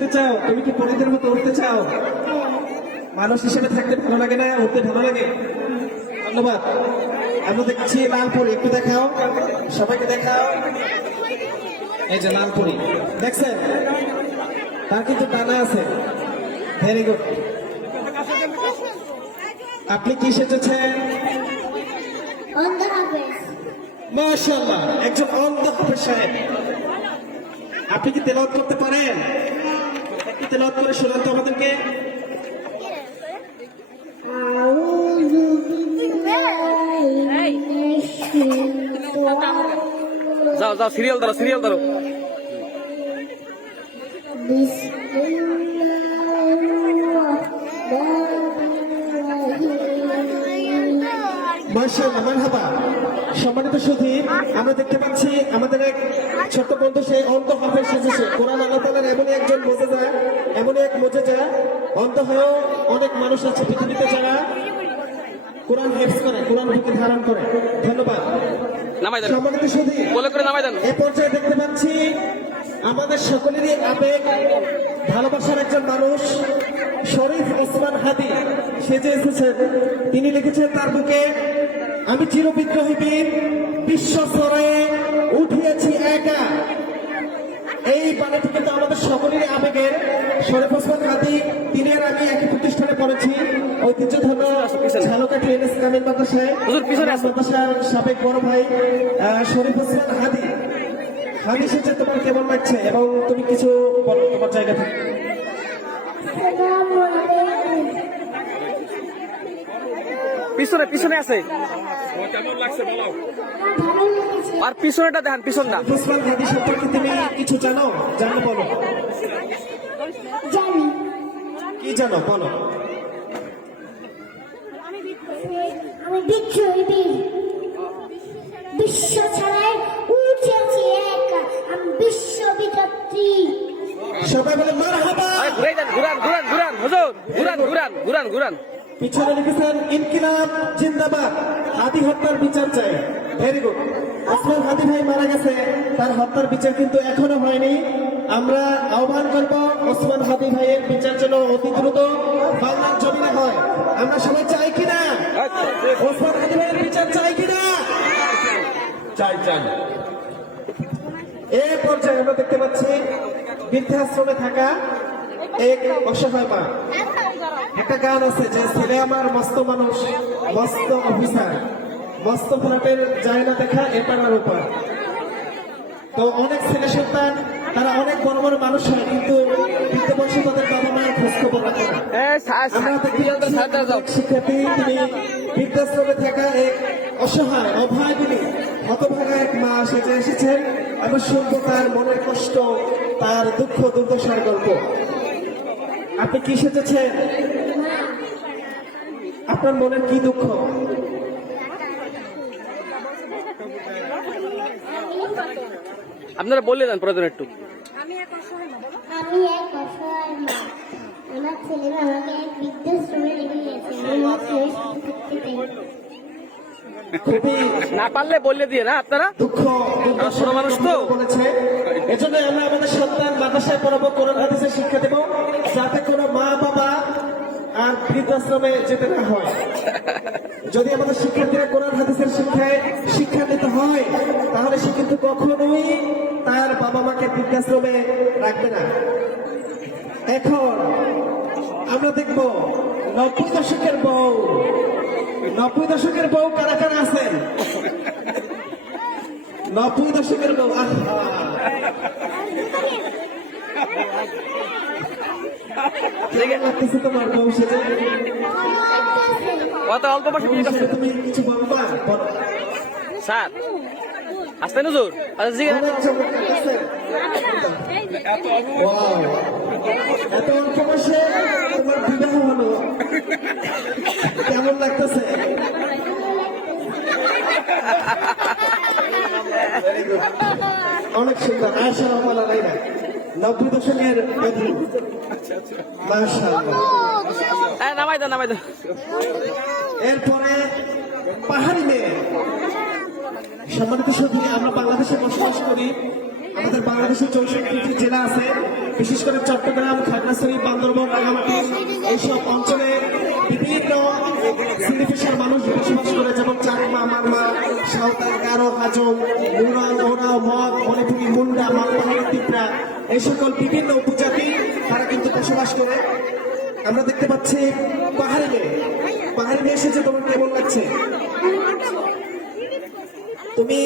উঠতে চাও? তুমি কি পরিদের মতো উঠতে চাও? মানুষ হিসেবে থাকতে ভালো লাগে না? উঠতে ভালো লাগে? ধন্যবাদ। আমরা দেখছি লালপুরি, একটু দেখাও, সবাইকে দেখাও। এই যে লালপুরি দেখছেন, তার কিন্তু ডানা আছে। Very good. আপনি কি সেজেছেন? মাশাআল্লাহ, একজন অন্ধ হাফেজ সাহেব। আপনি কি তেলাওয়াত করতে পারেন? একটু তেলাওয়াত করে শোনান তো আমাদেরকে। যাও যাও, সিরিয়াল ধরো, সিরিয়াল ধরো। মাশাআল্লাহ, মারহাবা। সম্মানিত সুধী, আমরা দেখতে পাচ্ছি আমাদের এক ছোট্ট বন্ধু সেই অন্ধ হাফেজ সেজেছে। কোরআন আল্লাহ তাআলার এমনই একজন মুজিজা, এমনই এক মুজিজা। অন্ধ হয়েও অনেক মানুষ আছে পৃথিবীতে যারা কোরআন হেফজ করে, কোরআন বুকে ধারণ করে। ধন্যবাদ। নামাই দেন, সম্মানিত সুধী, বলে করে নামাই দেন। এ পর্যায়ে দেখতে পাচ্ছি আমাদের সকলেরই আবেগ, ভালোবাসার একজন মানুষ শরীফ ওসমান হাদি সেজে এসেছেন। তিনি লিখেছেন তার বুকে, আমি চিরবিদ্রোহী বীর, বিশ্ব স্তরে উঠিয়েছি একা। এই বাণীটি কিন্তু আমাদের সকলেরই আবেগের। শরীফ ওসমান হাদি, তিনি আর আমি একই প্রতিষ্ঠানে পড়েছি, ঐতিহ্যধন্য ঝালকাঠি এনএস কামিল মাদ্রাসায়। মাদ্রাসার সাবেক বড় ভাই শরীফ ওসমান হাদি। হাদি সেজে তোমার কেমন লাগছে এবং তুমি কিছু বলো তোমার জায়গা থেকে। পিছনে পিছনে আছে, আর পিছনেটা দেখান, পিছনটা। ওসমান হাদি সম্পর্কে তুমি কিছু জানো? জানো বলো। কি জানো বলো। আমি বিদ্রোহী বীর, বিশ্ব ছাড়াই উঠেছি একা, আমি বিশ্ব বিধাত্রী। সবাই বলে মারহাবা। ঘুরাই দেন, ঘুরান ঘুরান ঘুরান, হুজুর ঘুরান ঘুরান ঘুরান ঘুরান। পিছনে লিখেছেন ইনকিলাব জিন্দাবাদ, হাদি হত্যার বিচার চাই। Very good. ওসমান হাদি ভাই মারা গেছে, তার হত্যার বিচার কিন্তু এখনো হয়নি। আমরা আহ্বান করব ওসমান হাদি ভাইয়ের বিচার যেন অতি দ্রুত বাংলার জমিনে হয়। আমরা সবাই চাই কিনা? ওসমান হাদি ভাইয়ের বিচার চাই কিনা? চাই চাই। এ পর্যায়ে আমরা দেখতে পাচ্ছি বৃদ্ধাশ্রমে থাকা এক অসহায় মা। একটা গান আছে যে ছেলে আমার মস্ত মানুষ, মস্ত অফিসার, মস্ত ফ্ল্যাটের যায় না দেখা এপার ওপার। তো অনেক ছেলে সন্তান তারা অনেক বড় বড় মানুষ হয়, কিন্তু বৃদ্ধ বয়সে তাদের বাবা মায়ের খোঁজ খবর রাখে না। আমরা দেখতে পাচ্ছি শিক্ষার্থী, তিনি বৃদ্ধাশ্রমে থাকা এক অসহায় অভাগিনী হতভাগা এক মা সেজে এসেছেন এবং শুনবো তার মনের কষ্ট, তার দুঃখ দুর্দশার গল্প। আপনি কি সেজেছেন? আপনার মনের কি দুঃখ? আপনারা বললে দেন প্রয়োজন একটু। আমি এক অসহায় মা, আমার ছেলেরা আমাকে এক বৃদ্ধাশ্রমে রেখে গেছে। খুবই না পারলে বললে দিয়ে না আপনারা, দুঃখ ছোট মানুষ তো বলেছে। এজন্য আমরা আমাদের সন্তান মাদ্রাসায় পড়াবো, কোরআন হাদিসের শিক্ষা দেব, যাতে কোনো মা বাবা আর বৃদ্ধাশ্রমে যেতে না হয়। যদি আমাদের শিক্ষার্থীরা কোরআন হাদিসের শিক্ষায় শিক্ষান্বিত হয়, তাহলে সে কিন্তু কখনোই তার বাবা মাকে বৃদ্ধাশ্রমে রাখবে না। এখন আমরা দেখব 90 দশকের বউ। 90 দশকের বউ কারা কারা আছেন? 90 দশকের বউ। লাগতেছে তোমার বউ সেজে? কত অল্প বয়সে বিয়ে করছে? তুমি কিছু বলবা? স্যার আসতেন হুজুর? আচ্ছা জি। অনেক চমৎকার আছে। Wow! এত অল্প বয়সে তোমার বিবাহ হলো, কেমন লাগতেছে? অনেক সুন্দর। আয়শা রহমান আলাইনা 90 দশকের বধূ। মাশাআল্লাহ। নামাই দেন, নামাই দেন। এরপরে পাহাড়ি মেয়ে। সম্মানিত সুধী, আমরা বাংলাদেশে বসবাস করি, আমাদের বাংলাদেশের 64টি জেলা আছে, বিশেষ করে চট্টগ্রাম, খাগড়াছড়ি, বান্দরবান, রাঙামাটি এইসব অঞ্চলে বিভিন্ন শ্রেণী পেশার মানুষ বসবাস করে, যেমন চাকমা, মারমা, সাঁওতাল, গারো, হাজং, মুরাং, ওরাও, মগ, মণিপুরি, মুন্ডা, মালপাহাড়ি, তিপ্রা, এই সকল বিভিন্ন উপজাতি তারা কিন্তু বসবাস করে। আমরা দেখতে পাচ্ছি পাহাড়ি মেয়ে। পাহাড়ি মেয়ে এসেছে, তোমার কেমন লাগছে? তুমি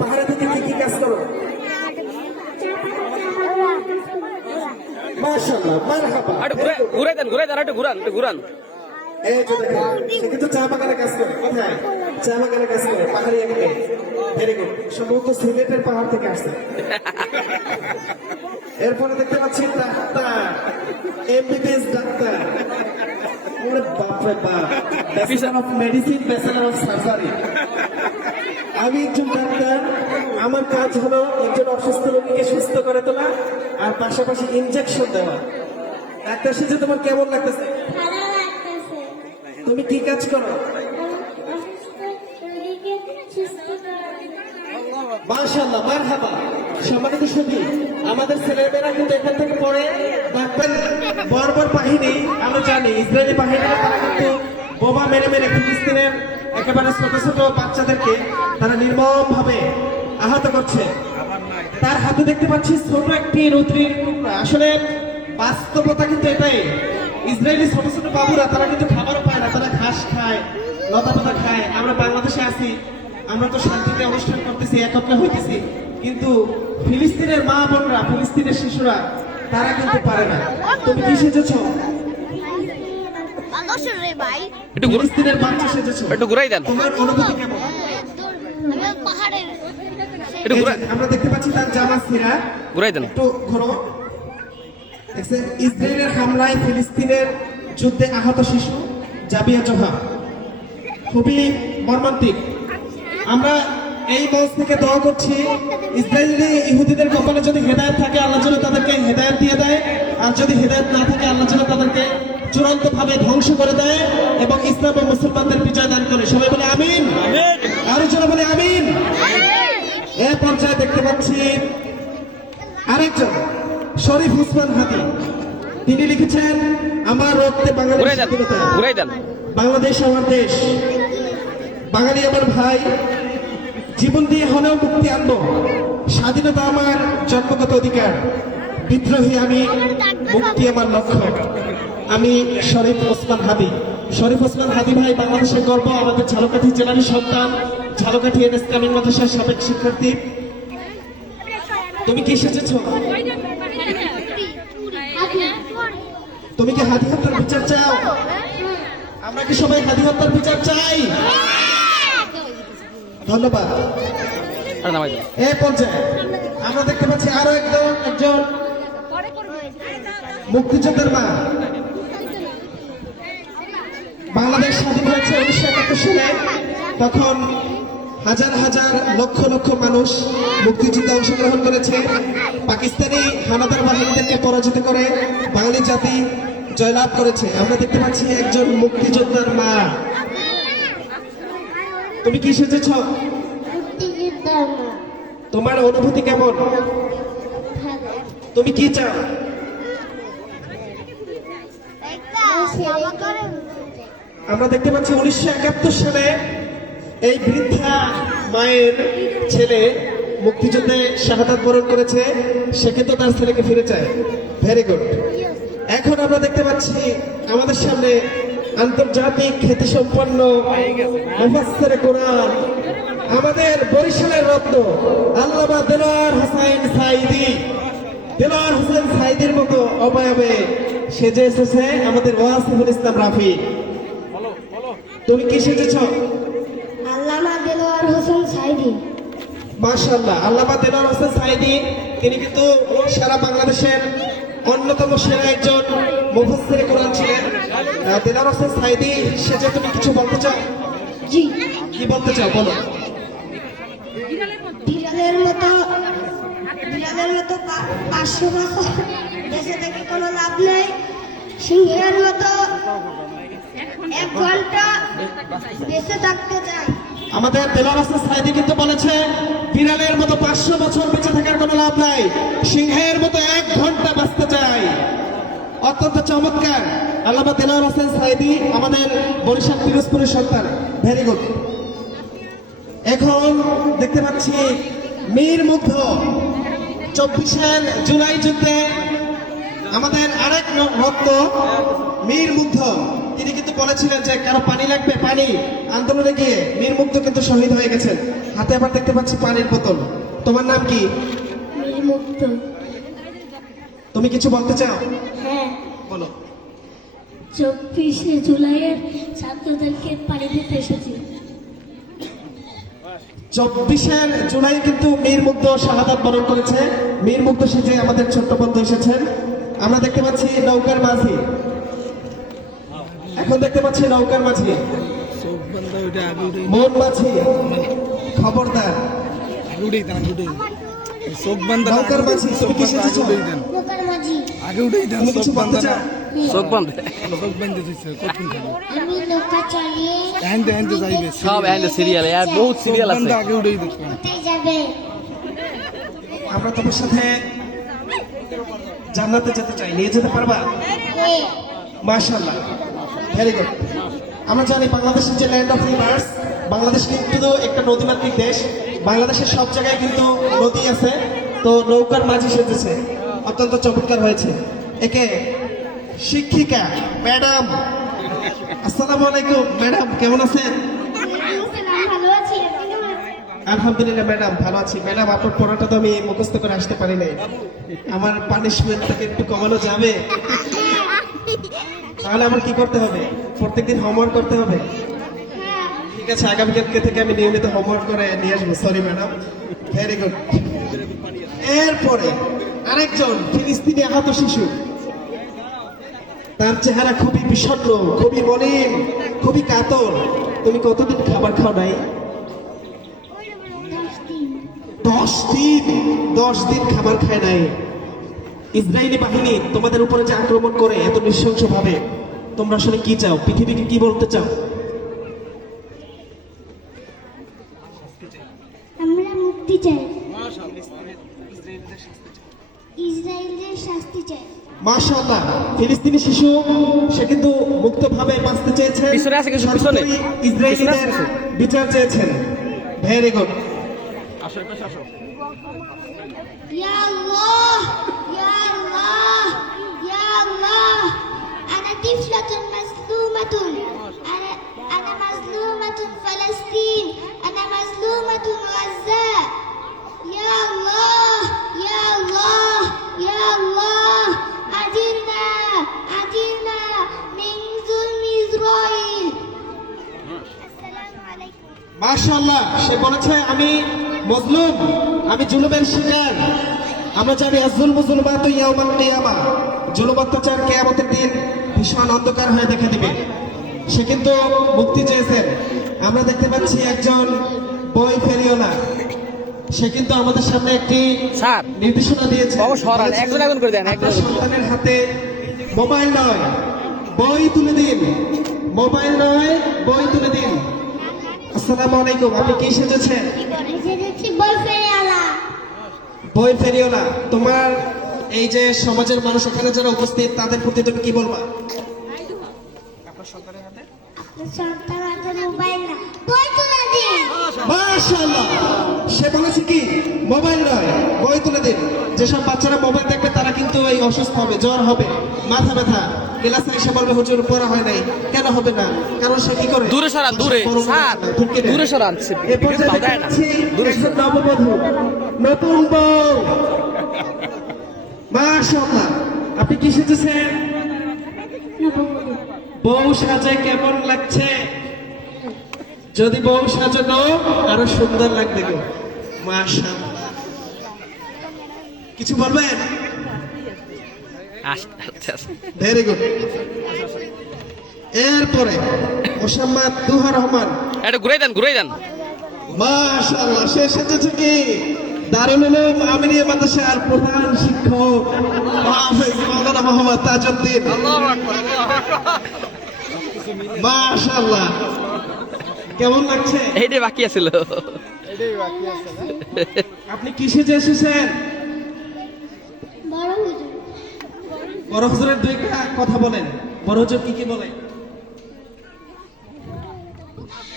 পাহাড়ে থেকে কি কি কাজ করো? মাশাআল্লাহ, মারহাবা। একটু ঘুরে দেন, একটু ঘুরান। এই যে দেখেন, সে কিন্তু চা বাগানে কাজ করে। কোথায়? চা বাগানে কাজ করে, পাহাড়ি এক মেয়ে। ভেরি গুড, সম্ভবত সিলেটের পাহাড় থেকে আসছে। এরপরে দেখতে পাচ্ছি ডাক্তার, এমবিবিএস ডাক্তার। ওরে বাপ রে বাপ, bachelor of medicine, bachelor of surgery. আমি একজন ডাক্তার, আমার কাজ হলো একজন অসুস্থ রোগীকে সুস্থ করে তোলা আর পাশাপাশি ইনজেকশন দেওয়া। ডাক্তার সেজে তোমার কেমন লাগতেছে? ভালো লাগতেছে। তুমি কি কাজ করো? অসুস্থ রোগীকে সুস্থ করা। মাশাআল্লাহ, মারহাবা। সম্মানিত সুধী, আমাদের ছেলেমেয়েরা কিন্তু এখান থেকে পড়ে ডাক্তার। বর্বর বাহিনী, আমরা জানি ইসরায়েলি বাহিনীরা তারা কিন্তু বোমা মেরে মেরে ফিলিস্তিনের একেবারে ছোট ছোট বাচ্চাদেরকে তারা নির্মম ভাবে আহত করছে। তার হাতে দেখতে পাচ্ছি ছোট একটি রুদ্রির টুকরা। আসলে বাস্তবতা কিন্তু এটাই, ইসরায়েলি ছোট ছোট বাবুরা তারা কিন্তু খাবারও পায় না, তারা ঘাস খায়, লতা পাতা খায়। আমরা বাংলাদেশে আছি, আমরা তো শান্তিতে অনুষ্ঠান করতেছি, একত্র হইতেছি, কিন্তু ফিলিস্তিনের মা বোনরা, ফিলিস্তিনের শিশুরা তারা কিন্তু পারে না। তুমি কি সেজেছো? রে ভাই, একটু ফিলিস্তিনের বাচ্চা সেজেছো। একটু ঘুরাই দেন, তোমার অনুভূতি কেমন? আমি পাহাড়ের একটু এই যে আমরা দেখতে পাচ্ছি তার জামা ছিঁড়া। ঘুরাই দেন। একটু ঘোরো। দেখছেন, ইসরায়েলের হামলায় ফিলিস্তিনের যুদ্ধে আহত শিশু জাবিয়া জোহা, খুবই মর্মান্তিক। আমরা এই মঞ্চ থেকে দোয়া করছি, ইসরায়েলি ইহুদিদের কপালে যদি হেদায়েত থাকে আল্লাহ যেন তাদেরকে হেদায়েত দিয়ে দেয়, আর যদি হেদায়েত না থাকে আল্লাহ যেন তাদেরকে চূড়ান্ত ভাবে ধ্বংস করে দেয় এবং ইসলাম ও মুসলমানদের বিজয় দান করে। সবাই বলে আমিন। আরো জোরে বলে আমিন। এই পর্যায়ে দেখতে পাচ্ছি আরেকজন শরীফ ওসমান হাদি। তিনি লিখেছেন, আমার রক্তে বাঙালির স্বাধীনতা, ঘুরাই দেন। বাংলাদেশ আমার দেশ, বাঙালি আমার ভাই, জীবন দিয়ে হলেও মুক্তি আনবো, স্বাধীনতা আমার জন্মগত অধিকার, বিদ্রোহী আমি, মুক্তি আমার লক্ষ্য। আমি শরীফ ওসমান হাদি। শরীফ ওসমান হাদি ভাই বাংলাদেশের গর্ব, আমাদের ঝালকাঠি জেলারই সন্তান, ঝালকাঠি এনএস কামিল মাদ্রাসার সাবেক শিক্ষার্থী। তুমি কি সেজেছো? তুমি কি হাদি হত্যার বিচার চাও? আমরা কি সবাই হাদি হত্যার বিচার চাই? ধন্যবাদ। আর নামাই দেন। এই পর্যায়ে আমরা দেখতে পাচ্ছি আরো একজন মুক্তিযোদ্ধার মা। বাংলাদেশ স্বাধীন হয়েছে 1971 সালে, তখন হাজার হাজার লক্ষ লক্ষ মানুষ মুক্তিযুদ্ধে অংশগ্রহণ করেছে। পাকিস্তানি হানাদার বাহিনীদেরকে পরাজিত করে বাঙালি জাতি জয়লাভ করেছে। আমরা দেখতে পাচ্ছি একজন মুক্তিযোদ্ধার মা। তুমি কি সেজেছ? মুক্তিযোদ্ধার মা। তোমার অনুভূতি কেমন? ভালো। তুমি কি চাও? আমরা দেখতে পাচ্ছি 1971 সালে এই বৃদ্ধা মায়ের ছেলে মুক্তিযুদ্ধে শাহাদাত বরণ করেছে, সে কিন্তু তার ছেলেকে ফিরে চায়। Very good. এখন আমরা দেখতে পাচ্ছি আমাদের সামনে আন্তর্জাতিক খ্যাতিসম্পন্ন মুফাসসিরে কোরআন, আমাদের বরিশালের রত্ন আল্লামা দেলোয়ার হোসেন সাঈদী। দেলোয়ার হোসেন সাঈদীর মতো অবয়বে সেজে এসেছে আমাদের ওয়াসিফুল ইসলাম রাফি। তুমি কি সেজেছ? আল্লামা দেলোয়ার হোসেন সাঈদী। মাশাআল্লাহ, আল্লামা দেলোয়ার হোসেন সাঈদী তিনি কিন্তু সারা বাংলাদেশের অন্যতম সেরা একজন মুফাসসিরে কোরআন ছিলেন। দেলোয়ার হোসেন সাঈদী সেজে তুমি কিছু বলতে চাও? জি। কি বলতে চাও বলো? বিড়ালের মতো 500 বছর দেশে থেকে কোনো লাভ নেই। সিংহের মতো 1 ঘন্টা বেঁচে থাকতে চাই। আমাদের দেলোয়ার হোসেন সাইদি কিন্তু বলেছে বিড়ালের মতো 500 বছর বেঁচে থাকার কোনো লাভ নাই, সিংহের মতো 1 ঘন্টা বাঁচতে চাই। অত্যন্ত চমৎকার। আল্লামা দেলোয়ার হোসেন সাইদি আমাদের বরিশাল পিরোজপুরের সন্তান। Very good. এখন দেখতে পাচ্ছি মীর মুগ্ধ 24 জুলাই যুদ্ধে আমাদের আরেক রত্ন মীর মুগ্ধ, তিনি কিন্তু বলেছিলেন যে কারো পানি লাগবে, পানি আন্দোলনে গিয়ে মীর মুগ্ধ কিন্তু শহীদ হয়ে গেছেন। হাতে আবার দেখতে পাচ্ছি পানির বোতল। তোমার নাম কি? মুক্ত। তুমি কিছু বলতে চাও? হ্যাঁ, বলো। 24 জুলাইয়ের ছাত্রদেরকে পানি দিতে এসেছি। 24 জুলাই কিন্তু মীর মুগ্ধ শাহাদাত বরণ করেছে। মীর মুগ্ধ সেজে আমাদের ছোট্ট বন্ধু এসেছেন। আমরা দেখতে পাচ্ছি নৌকার মাঝি। এখন দেখতে পাচ্ছি নৌকার মাঝি, মন মাঝি, খবরদার। নৌকার মাঝি, তুমি কি সেজেছো? নৌকার মাঝি। তুমি কিছু বলতে চাও? চোখ বন্ধ। আমি নৌকা চালিয়ে সব এন্ড সিরিয়াল, আর বহুত সিরিয়াল আছে। কোথায় যাবে? আমরা তোমার সাথে জান্নাতে যেতে চাই, নিয়ে যেতে পারবা? মাশাআল্লাহ, ভেরি গুড। আমরা জানি বাংলাদেশের যে ল্যান্ড অফ রিভার্স, বাংলাদেশ কিন্তু একটা নদীমাতৃক দেশ। বাংলাদেশের সব জায়গায় কিন্তু নদী আছে। তো নৌকার মাঝি সেজেছে, অত্যন্ত চমৎকার হয়েছে। একে শিক্ষিকা ম্যাডাম, আসসালামু আলাইকুম ম্যাডাম, কেমন আছেন? ভালো আছি। আলহামদুলিল্লাহ ম্যাডাম, ভালো আছি। ম্যাডাম, আপনার পড়াটা তো আমি মুখস্থ করে আসতে পারি নাই। আমার পানিশমেন্টটাকে একটু কমানো যাবে? তাহলে আমার কি করতে হবে? প্রত্যেকদিন হোমওয়ার্ক করতে হবে? ঠিক আছে, আগামীকালকে থেকে আমি নিয়মিত হোমওয়ার্ক করে নিয়ে আসবো। Sorry madam. Very good. এরপরে আরেকজন ফিলিস্তিনি আহত শিশু, তার চেহারা খুবই বিষণ্ণ, খুবই মলিন, খুবই কাতর। তুমি কতদিন খাবার খাও নাই? 10 দিন খাবার খায় নাই। ইসরায়েলি বাহিনী তোমাদের উপরে যে আক্রমণ করে এত নৃশংস ভাবে, তোমরা আসলে কি চাও? পৃথিবীকে কি বলতে চাও? আমরা মুক্তি চাই, ইসরায়েলের শাস্তি চাই। মাশাআল্লাহ, ফিলিস্তিনি শিশু সে কিন্তু মুক্তভাবে বাঁচতে চেয়েছে। পিছনে আছে কিছু, পিছনে। ইসরায়েলিদের পিছনে আছে বিচার চেয়েছেন। Very good. ইয়া আল্লাহ, ইয়া আল্লাহ, ইয়া আল্লাহ, আনা তিফলাতুন মাসলুমাতুন, আনা মাসলুমাতুন ফিলিস্তিন, আনা মাসলুমাতুন গাজা। ইয়া আল্লাহ, ইয়া আল্লাহ, ইয়া আল্লাহ, আজিরনা, আজিরনা মিন যুলমি ইসরাইল। আসসালামু আলাইকুম। মাশাআল্লাহ, সে বলেছে আমি মজলুম, আমি জুলুমের শিকার। আমরা জানি আযুলমু যুলমাতু ইয়াউমাল কিয়ামা, জুলুম অত্যাচার কিয়ামতের দিন ভীষণ অন্ধকার হয়ে দেখা দিবে। সে কিন্তু মুক্তি চেয়েছেন। আমরা দেখতে পাচ্ছি একজন বই ফেরিওয়ালা, সে কিন্তু আমাদের সামনে একটি স্যার নির্দেশনা দিয়েছে। বাবা সরান, একজন একজন করে দেন, একজন আপনার সন্তানের হাতে মোবাইল নয় বই তুলে দিন, মোবাইল নয় বই তুলে দিন। আসসালামু আলাইকুম, আপনি কি সেজেছেন? এসেছি বই ফেরিওয়ালা। বই ফেরিওয়ালা, তোমার এই যে সমাজের মানুষ এখানে যারা উপস্থিত, তাদের প্রতি তুমি কি বলবা? আপনার সন্তানের হাতে সন্তান হাতে মোবাইল না, বই তুলে দিন। মাশাআল্লাহ, সে বলেছে কি মোবাইল নয় বই তুলে দিন। যেসব বাচ্চারা মোবাইল দেখবে তারা কিন্তু এই অসুস্থ হবে, জ্বর হবে, মাথা ব্যথা, ক্লাসে এসে বলবে হুজুর পড়া হয় নাই। কেন হবে না? কারণ সে কি করে? দূরে সরান, দূরে স্যার, ঠিক কি না? দূরে সরান। এরপর যে দাও দেয় না, দেখাচ্ছি দূরে একজন নববধূ, নতুন বউ। মাশাআল্লাহ, আপনি কি সেজেছেন? বউ সাজে কেমন লাগছে? যদি বউ সাজানো আরো সুন্দর লাগবে গো। মাশাআল্লাহ, কিছু বলবেন? আচ্ছা ভেরি গুড। এরপরে মোসাম্মদ দুহা রহমান, এটা ঘুরাই দেন, ঘুরাই দেন। মাশাআল্লাহ, সে সেজেছে কি দারুল উলুম আমিনিয়া মাদ্রাসার প্রধান শিক্ষক হাফেজ মাওলানা মোহাম্মদ তাজউদ্দিন। মাশাআল্লাহ, কেমন লাগছে? এইটাই বাকি আছিল। আপনি কি সেজে এসেছেন? বড় হুজুর। বড় হুজুরের দুইটা কথা বলেন। বড় হুজুর কি বলে?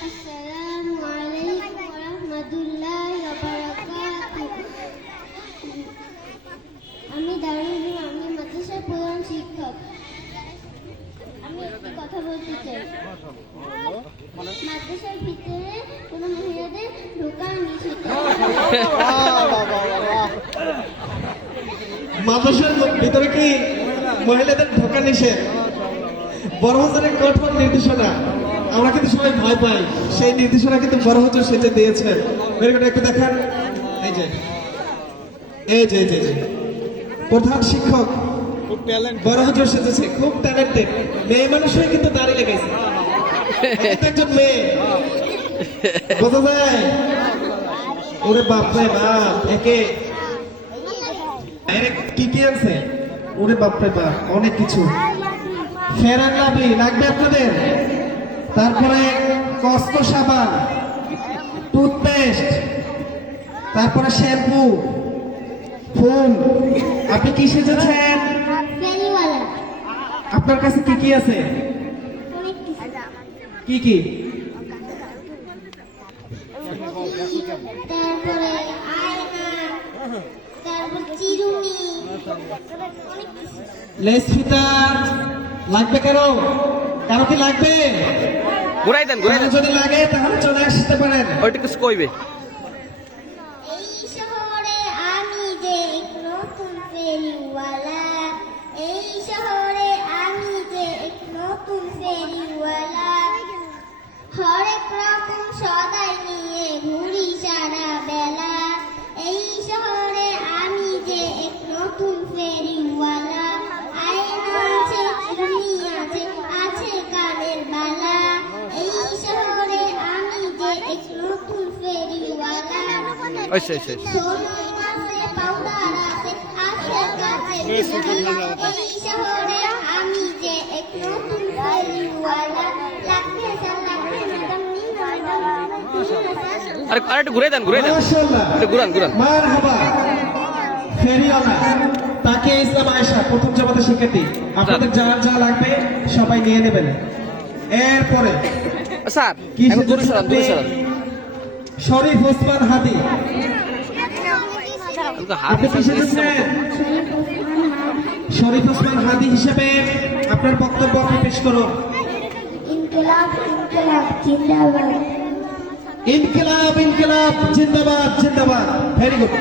আসসালামু আলাইকুম ওয়া রাহমাতুল্লাহি ওয়া বারাকাতুহু। আমি দারুল উলুম, আমি মাদ্রাসার প্রধান শিক্ষক। আমি একটি কথা বলতে চাই। মাদ্রাসার ভিতরে কোনো মহিলাদের ঢোকার নিষেধ। মাদ্রাসার ভিতরে কি মহিলাদের ঢোকা নিষেধ? বড় হুজুরের কঠোর নির্দেশনা। আমরা কিন্তু সবাই ভয় পাই, সেই নির্দেশনা কিন্তু বড় হুজুর সেটা দিয়েছেন। বের করে একটু দেখান। এই যে প্রধান শিক্ষক বড় হুজুর সেজেছে, খুব ট্যালেন্টেড। মেয়ে মানুষই কিন্তু দাঁড়িয়ে লেগেছে। একজন মেয়ে, বোঝা যায়? ওরে বাপ রে বাপ, একে কি আছে? ওরে বাপ রে বাপ, অনেক কিছু। ফেরান লাভলি লাগবে আপনাদের, তারপরে কস্তো সাবান, টুথপেস্ট, তারপরে শ্যাম্পু, ফোন। আপনি কি সেজেছেন? ফেরিওয়ালা। আপনার কাছে কি আছে? অনেক কিছু। কি? তারপরে আয়না, তারপর চিরুনি, অনেক কিছু। লেস ফিতা লাগবে কারো? কারো কি লাগবে? ঘুরাই দেন। যদি লাগে তাহলে চলে আসতে পারেন। ওইটা কিছু কইবে। এই শহরে আমি যে এক নতুন ফেরিওয়ালা, এই শহরে আমি যে এক নতুন ফেরিওয়ালা, হরেক রকম সদাই নিয়ে ঘুরি সারা বেলা। এই শহরে আমি যে এক নতুন ফেরিওয়ালা, আয়না আছে, চিরুনি আছে, আছে কানের বালা। এই শহরে আমি যে এক নতুন ফেরিওয়ালা, সোনার আছে, পাউডার আছে, আছে কাছে বিছানা। এই শহরে আমি যে এক নতুন ফেরিওয়ালা, লাগবে স্যার লাগবে ম্যাডাম, নিন ম্যাডাম, আর একটু ঘুরাই দেন। মাশাআল্লাহ, একটু ঘুরান। মারহাবা। ফেরিওয়ালা তাকে ইসলাম আয়েশা প্রথম জমাতে শিক্ষার্থী। আপনাদের যা লাগবে সবাই নিয়ে নেবেন। এরপরে স্যার কি এখন দূরে সেজেছেন সরান, দূরে সরান। শরীফ ওসমান হাদি। আপনি কি সেজেছেন? শরীফ ওসমান হাদি হিসেবে আপনার বক্তব্য আপনি পেশ করুন। ইনকিলাব ইনকিলাব জিন্দাবাদ। ইনকিলাব জিন্দাবাদ। Very good.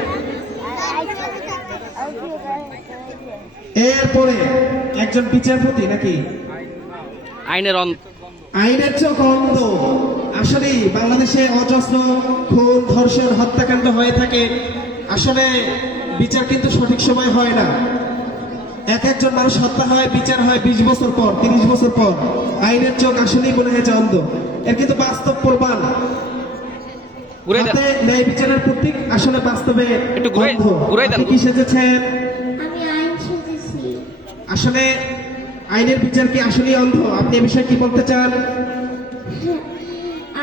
এরপরে একজন বিচারপতি নাকি আইনের চোখ অন্ধ। আসলে বাংলাদেশে অজস্র খুন, ধর্ষণ, হত্যাকাণ্ড হয়ে থাকে। আসলে বিচার কিন্তু সঠিক সময় হয় না। একজন মানুষ হত্যা হয়, বিচার হয় 20 বছর পর, 30 বছর পর। আইনের চোখ আসলেই মনে হয়েছে অন্ধ। এর কিন্তু বাস্তব প্রমাণ। হাতে ন্যায় বিচারের প্রতীক আসলে বাস্তবে একটু অন্ধ। ঘুরাই দেন। আপনি কি সেজেছেন? আমি আইন সেজেছি। আসলে আইনের বিচার কি আসলেই অন্ধ? আপনি এ বিষয়ে কি বলতে চান?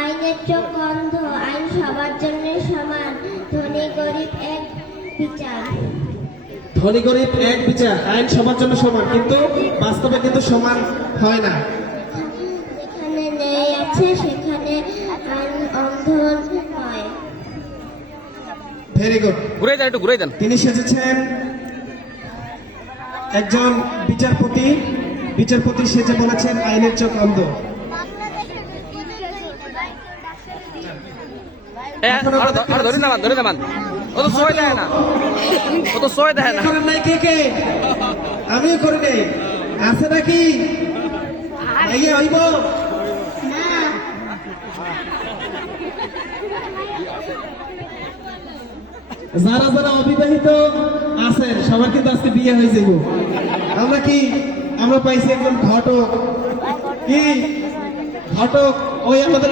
আইনের চোখ অন্ধ, আইন সবার জন্য সমান, ধনী গরিব এক বিচার। ধনী গরিব এক বিচার, আইন সবার জন্য সমান, কিন্তু বাস্তবে কিন্তু সমান হয় না। যেখানে ন্যায় আছে সেখানে আইন অন্ধ নয়। Very good. একটু ঘুরাই দেন। তিনি সেজেছেন একজন বিচারপতি সেজে বলেছেন আইনের চোখ অন্ধ। ধরে নামান। ও তো সয় দেয় না। করেন নাই কে? আমিও করি নাই। আছে নাকি? ভাইয়া হইব? না, যারা অবিবাহিত আছেন সবার কিন্তু আজকে বিয়ে হয়ে যাবো। আমরা পাইছি একজন ঘটক। ওই আমাদের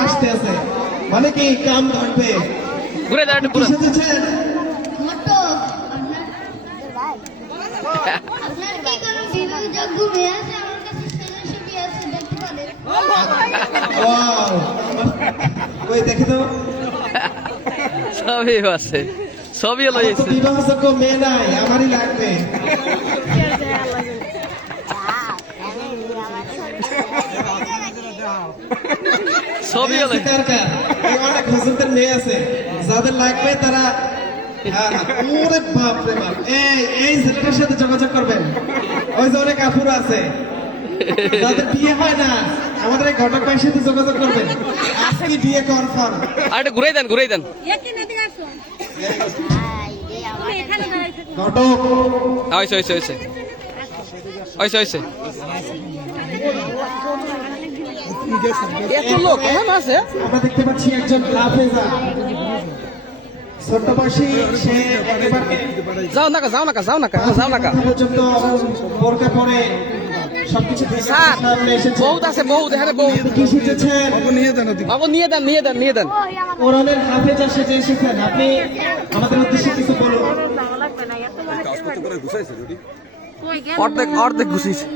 হাসতে আছে, মানে কি কাম ধরবে। ঘুরে দেন। কি সেজেছেন? ঘটক। আপনার কি কোনো বিবাহযোগ্য মেয়ে আছে? আমার কাছে ছেলে ছবি আছে, দেখতে পারেন। Wow! কই দেখি তো, সবই আছে, সবই আমার তো বিবাহযোগ্য মেয়ে নাই, আমারই লাগবে। সবই মেয়ে আছে কার কার? এই অনেক হুজুরদের মেয়ে আছে, যাদের লাগবে তারা হ্যাঁ, ওরে বাপ রে বাপ, এই ছেলেটার সাথে যোগাযোগ করবেন। ওই যে অনেক আপুরা আছে যাদের বিয়ে হয় না, আমাদের এই ঘটক ভাইয়ের সাথে যোগাযোগ করবেন, আজকে বিয়ে কনফার্ম। আর এটা ঘুরাই দেন, ঘুরাই দেন। ঘটক হয়েছে হয়েছে হয়েছে হয়েছে হয়েছে। এত লোক এখন আছে। আমরা দেখতে পাচ্ছি একজন হাফেজা, ছোট্ট বয়সী, সে একেবারে যাও না যাও না যাও না যাও না পর্যন্ত বোরকা পরে সবকিছু থেকে স্যার সামনে এসেছে। বহুত আছে, বহুত এখানে বহুত। কি শিখেছেন? বাবু নিয়ে দেন, নিয়ে দেন, নিয়ে দেন। কোরআনের হাফেজা সেজে এসেছেন, আপনি আমাদের উদ্দেশ্যে কিছু বলুন। অর্ধেক অর্ধেক ঘুষিয়েছে।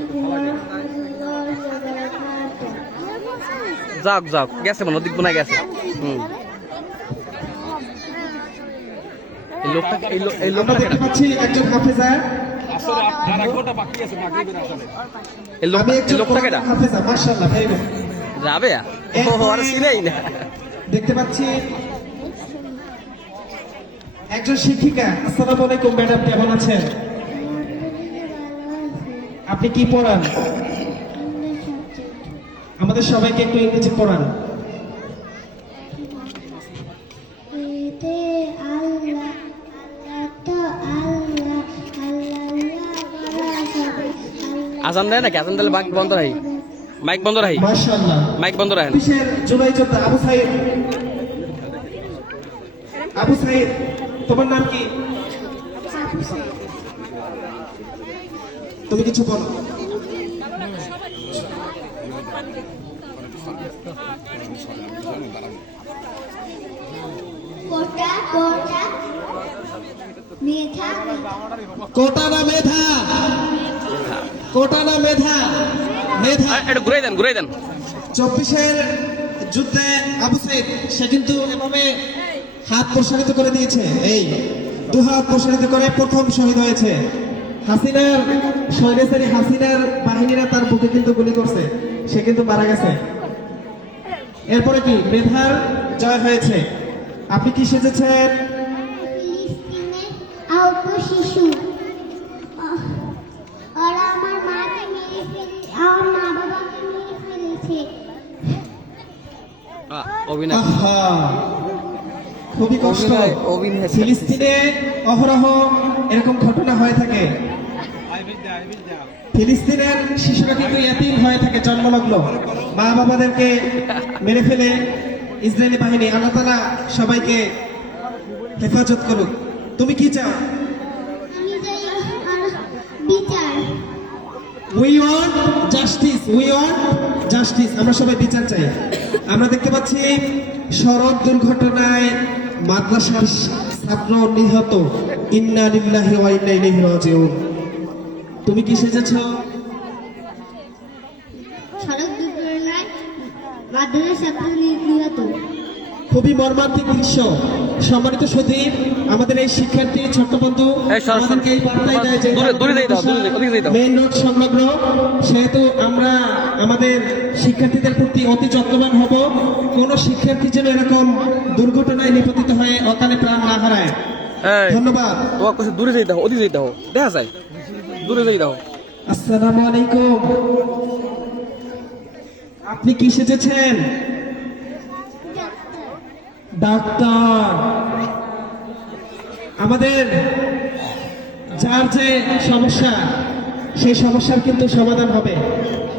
যাক যাক গেছে মনে দিক বোনা গেছে। এই লোকটা এই আমরা লোকটা দেখতে পাচ্ছি একজন হাফেজা, আমি একজন লোকটা কেটা হাফেজা, মাশাআল্লাহ, ভেরি গুড। যাবে ও আর চিনেই না। দেখতে পাচ্ছি একজন শিক্ষিকা। আসসালামু আলাইকুম ম্যাডাম, কেমন আছেন? আপনি কি পড়ান? আমাদের সবাইকে একটু ইংরেজি পড়ান। আজান দেয় নাকি? আজান দিলে মাইক বন্ধ রাখি, মাইক বন্ধ রাখি, মাশাআল্লাহ। মাইক বন্ধ রাখেন। কিসের জুলাই যোদ্ধা? আবু সাইদ। আবু সাইদ, তোমার নাম কি? তুমি কিছু বলো। কোটা কোটা মেধা কোটা না মেধা? কোটা না মেধা? মেধা। এটা ঘুরাই দেন, ঘুরাই দেন। 24-এর যুদ্ধে আবু সাইদ, সে কিন্তু এভাবে হাত প্রসারিত করে দিয়েছে, এই দু হাত প্রসারিত করে প্রথম শহীদ হয়েছে। হাসিনার স্বৈরাচারী হাসিনার বাহিনীরা তার বুকে কিন্তু গুলি করছে, সে কিন্তু মারা গেছে। এরপরে কি মেধার জয় হয়েছে। আপনি কি সেজেছেন? ফিলিস্তিনের আহত শিশু। ওরা আমার মাকে মেরে ফেলে, আমার মা বাবাকে মেরে ফেলেছে। অভিনয় আহা, খুবই কষ্ট। অভিনয় ফিলিস্তিনে অহরহ এরকম ঘটনা হয়ে থাকে। ফিলিস্তিনের শিশুরা কিন্তু ইয়াতীম হয়ে থাকে জন্মলগ্ন, মা বাবাদেরকে মেরে ফেলে ইসরায়েলি বাহিনী। আল্লাহ তাআলা সবাইকে হেফাজত করুক। তুমি কি চাও? আমি চাই বিচার। We want justice, we want justice. আমরা সবাই বিচার চাই। আমরা দেখতে পাচ্ছি সড়ক দুর্ঘটনায় মাদ্রাসার ছাত্র নিহত। ইন্না লিল্লাহি ওয়া ইন্না ইলাইহি রাজিউন। তুমি কি সেজেছো? সড়ক দুর্ঘটনায় মাদ্রাসার ছাত্র নিহত। খুবই মর্মান্তিক দৃশ্য। সম্মানিত সদীপ, আমাদের এই শিক্ষার্থী ছোট্ট বন্ধু এই সর, সর। আমাদেরকে এই বার্তায় দেয় যে দূরে যাই দাও, ওদিকে যাই দাও। মেইন রোড সংলগ্ন, সেহেতু আমরা আমাদের শিক্ষার্থীদের প্রতি অতি যত্নবান হব। কোন শিক্ষার্থী যেন এরকম দুর্ঘটনায় নিপতিত হয়ে অকালে প্রাণ না হারায়। এই ধন্যবাদ। তোমার কাছে দূরে যাই দাও, ওদিকে যাই দাও, দেখা যায় দূরে যাই দাও। আসসালামু আলাইকুম। আপনি কি সেজেছেন? ডাক্তার। আমাদের যার যে সমস্যা, সেই সমস্যার কিন্তু সমাধান হবে।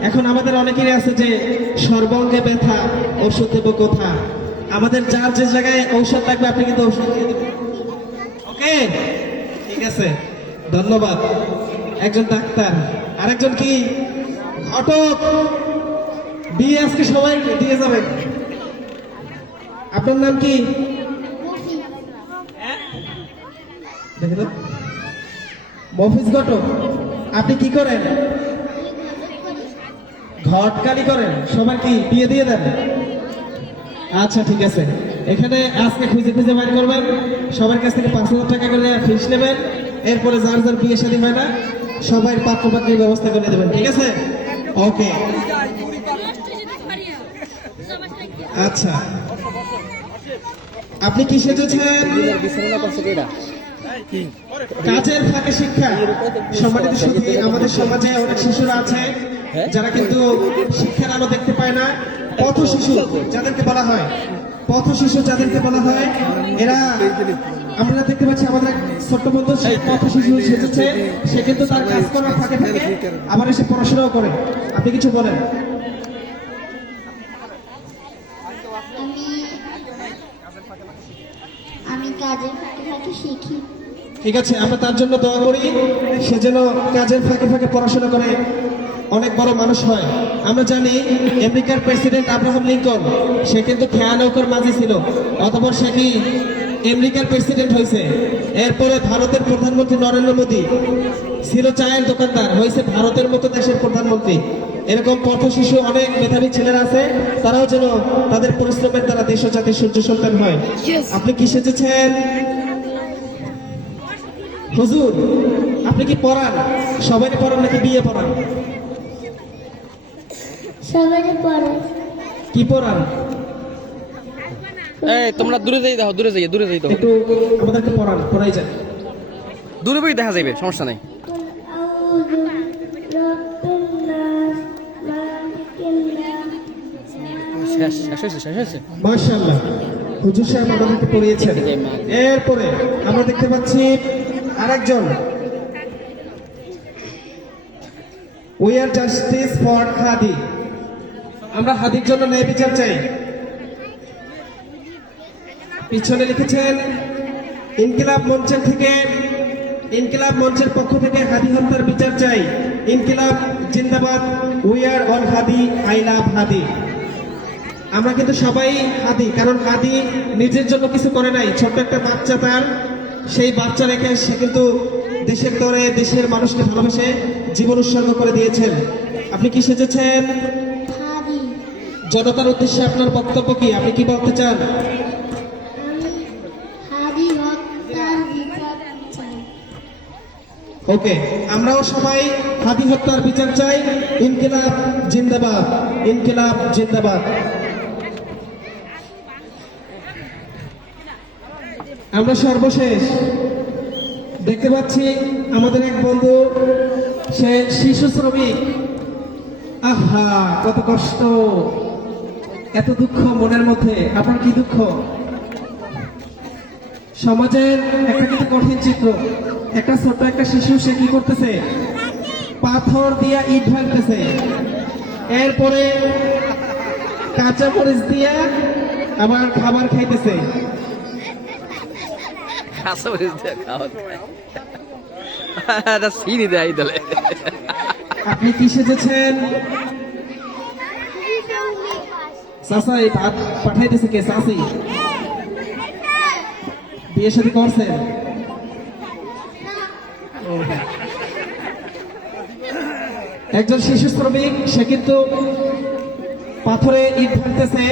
এখন আমাদের অনেকেরই আছে যে সর্বাঙ্গে ব্যথা, ঔষধ দেবো কোথা। আমাদের যার যে জায়গায় ঔষধ লাগবে আপনি কিন্তু ঔষধ দিয়ে দেবেন। ওকে, ঠিক আছে, ধন্যবাদ। একজন ডাক্তার, আরেকজন কি ঘটক। দিয়ে আজকে সবাই দিয়ে যাবেন। আপনার নাম কি? দেখে তো, মফিজ ঘটক। আপনি কি করেন? ঘটকালি করেন। সবার কি বিয়ে দিয়ে দেন? আচ্ছা ঠিক আছে, এখানে আজকে খুঁজে খুঁজে বের করবেন, সবার কাছ থেকে 5,000 টাকা করে ফিস নেবেন, এরপরে যার যার বিয়ে শাদী হয় না সবাই পাত্র পাত্রীর ব্যবস্থা করে দেবেন, ঠিক আছে? ওকে, আচ্ছা আপনি কি সেজেছেন? কাজের ফাঁকে শিক্ষা। সম্মানিত সুধী, আমাদের সমাজে অনেক শিশুরা আছে যারা কিন্তু শিক্ষার আলো দেখতে পায় না। পথ শিশু যাদেরকে বলা হয়, পথ শিশু যাদেরকে বলা হয়, এরা আমরা দেখতে পাচ্ছি আমাদের এক ছোট্ট বন্ধু সে পথ শিশু সেজেছে, সে কিন্তু তার কাজ করার ফাঁকে ফাঁকে আবার এসে পড়াশোনাও করে। আপনি কিছু বলেন। আমি কাজের ফাঁকে ফাঁকে শিখি। ঠিক আছে, আমরা তার জন্য দোয়া করি, সে যেন কাজের ফাঁকে ফাঁকে পড়াশোনা করে অনেক বড় মানুষ হয়। আমরা জানি আমেরিকার প্রেসিডেন্ট আব্রাহাম লিঙ্কন, সে কিন্তু খেয়া নৌকার মাঝি ছিল, অতঃপর সে কি আমেরিকার প্রেসিডেন্ট হয়েছে। এরপরে ভারতের প্রধানমন্ত্রী নরেন্দ্র মোদী ছিল চায়ের দোকানদার, হয়েছে ভারতের মতো দেশের প্রধানমন্ত্রী। এরকম পথ শিশু অনেক মেধাবী ছেলেরা আছে, তারাও যেন তাদের পরিশ্রমের দ্বারা দেশ ও জাতির সূর্য সন্তান হয়। আপনি কি সেজেছেন? হুজুর, আপনি কি পড়ান? সবাই পড়ান নাকি বিয়ে পড়ান? সবাই পড়ে। কি পড়ান? এই তোমরা দূরে যাই দেখো, দূরে যাই তো, একটু আমাদেরকে পড়ান, পড়াই যান। দূরে বই দেখা যাবে, সমস্যা নাই। আউযু বিরাব্বিন নাস, মালিকিন নাস। শেষ হয়েছে। মাশাআল্লাহ, হুজুর সাহেব আমাদেরকে পড়িয়েছেন। এরপরে আমরা দেখতে পাচ্ছি আরেকজন, উই আর জাস্টিস ফর হাদি। আমরা হাদির জন্য ন্যায় বিচার চাই। পিছনে লিখেছেন ইনকিলাব মঞ্চের থেকে, ইনকিলাব মঞ্চের পক্ষ থেকে হাদি হত্যার বিচার চাই। ইনকিলাব জিন্দাবাদ, we are all Hadi, I love Hadi. আমরা কিন্তু সবাই হাদি, কারণ হাদি নিজের জন্য কিছু করে নাই, ছোট্ট একটা বাচ্চা, তার সেই বাচ্চা রেখে সে কিন্তু দেশের তরে দেশের মানুষকে ভালোবেসে জীবন উৎসর্গ করে দিয়েছেন। আপনি কি সেজেছেন? হাদি। জনতার উদ্দেশ্যে আপনার বক্তব্য কি? আপনি কি বলতে চান? আমি হাদি হত্যার বিচার চাই। ওকে, আমরাও সবাই হাদি হত্যার বিচার চাই। ইনকিলাব জিন্দাবাদ, ইনকিলাব জিন্দাবাদ। আমরা সর্বশেষ দেখতে পাচ্ছি আমাদের এক বন্ধু, সে শিশু শ্রমিক। আহা, কত কষ্ট, এত দুঃখ মনের মধ্যে। আপনার কি দুঃখ? সমাজের একটা কিন্তু কঠিন চিত্র। একটা ছোট একটা শিশু, সে কি করতেছে? পাথর দিয়া ইট ভাঙতেছে, এরপরে কাঁচা মরিচ দিয়া আবার খাবার খাইতেছে। আপনি কি সেজেছেন? চাচা, এই ভাত পাঠাইতেছে কে? চাচি বিয়ে শাদী করছেন? একজন শিশু শ্রমিক, সে কিন্তু পাথরে ইট ভাঙতেছে,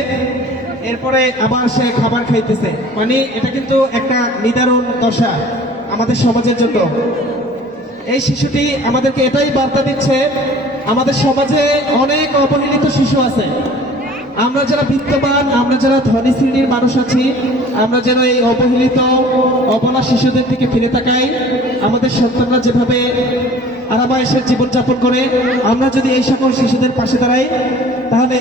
এরপরে আবার সে খাবার খাইতেছে। মানে এটা কিন্তু একটা নিদারুণ দশা আমাদের সমাজের জন্য। এই শিশুটি আমাদেরকে এটাই বার্তা দিচ্ছে, আমাদের সমাজে অনেক অবহেলিত শিশু আছে। আমরা যারা বিত্তবান, আমরা যারা ধনী শ্রেণীর মানুষ আছি, আমরা যেন এই অবহেলিত অবলা শিশুদের দিকে ফিরে তাকাই। আমাদের সন্তানরা যেভাবে আরামায়েশের জীবনযাপন করে, আমরা যদি এই সকল শিশুদের পাশে দাঁড়াই, তাহলে